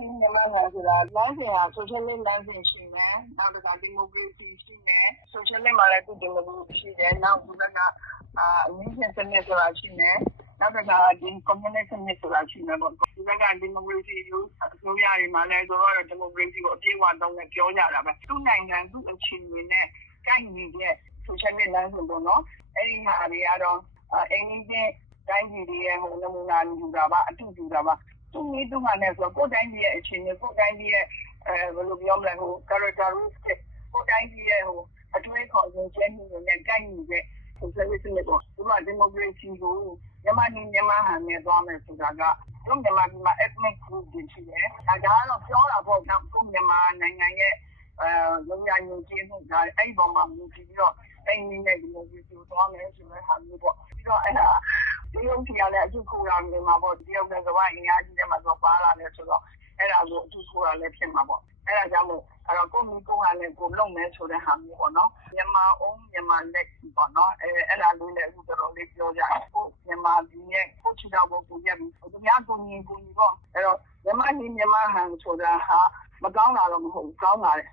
နည်းမြန်မာနိုင်ငံဆိုတာလမ်းစဉ်ဟာ socialist လမ်းစဉ်ရှိမယ်။နောက်တစ်ခါ democracy ရှိမယ်။ socialist မှာလည်းသူ democracy ရှိတယ်။နောက်ဒီဘက်ကအရင်းရှင်စနစ်ဆိုတာရှိမယ်။နောက်တစ်ခါဒီ communist စနစ်ဆိုတာရှိမယ်ပေါ့။ဒီဘက်က democracy အစိုးရတွေမှာလည်းသူတို့ကတော့ democracy ကိုအပြည့်အဝသုံးတယ်ပြောကြတာပဲ။သူ့နိုင်ငံသူ့အခြေအနေနဲ့ကိုက်ညီတဲ့ socialist လမ်းစဉ်ပေါ့နော်။အဲဒီဟာတွေကတော့အိမ်နီးချင်းတိုင်းပြည်တွေရဲ့နမူနာယူတာပါအတုယူတာပါ သူ့နည်းသူ့ဟန်နဲ့ဆိုကိုယ်တိုင်းပြည်ရဲ့အခြေအနေကိုယ်တိုင်းပြည်ရဲ့အဲဘယ်လိုပြောမလဲဟို characteristic ကိုယ်တိုင်းပြည်ရဲ့ဟိုအတွေးခေါ်ခြင်းကျဲမှုတွေနဲ့ကိုက်ညီတဲ့ socialist နဲ့ပေါ့ဒီမှာ democracy ကိုမြန်မာပြည်မြန်မာဟန်နဲ့သွားမယ်ဆိုတာကတို့မြန်မာပြည်မှာ ethnic group တွေရှိတယ်ဒါကတော့ပြောတာပေါ့နော်ကိုမြန်မာနိုင်ငံရဲ့အဲလုံခြုံရေးမှုဒါအဲ့ဒီပေါ်မှာမြင်ပြီးတော့အဲ့ဒီနဲ့ဒီလိုမျိုးသွားမယ်ဆိုတဲ့ဟာမျိုးပေါ့ပြီးတော့အဲ့ ဒါတရုတ်ပြည်ကလည်းအကျုခိုးတာနေမှာပေါ့တရုတ်ကကမ္ဘာအင်အားကြီးတဲ့မှာဆိုပါလာတယ်ဆိုတော့အဲ့ဒါကိုအကျုခိုးတာလည်းဖြစ်မှာပေါ့အဲ့ဒါကြောင့်မို့အဲ့တော့ကိုမီကိုကလည်းကိုလုံမယ်ဆိုတဲ့ဟာမျိုးပေါ့နော်မြန်မာအောင်မြန်မာလက်ပေါ့နော်အဲအဲ့ဒါလေးလည်းအခုတော်တော်လေးပြောကြတယ်ကိုမြန်မာပြည်ရဲ့ကိုချီတော်ကိုကိုရက်ပြီးသူများကိုညီကိုညီပေါ့အဲ့တော့မြန်မာပြည်မြန်မာဟန်ဆိုတာဟာမကောင်းတာတော့မဟုတ်ဘူးကောင်းတာလေ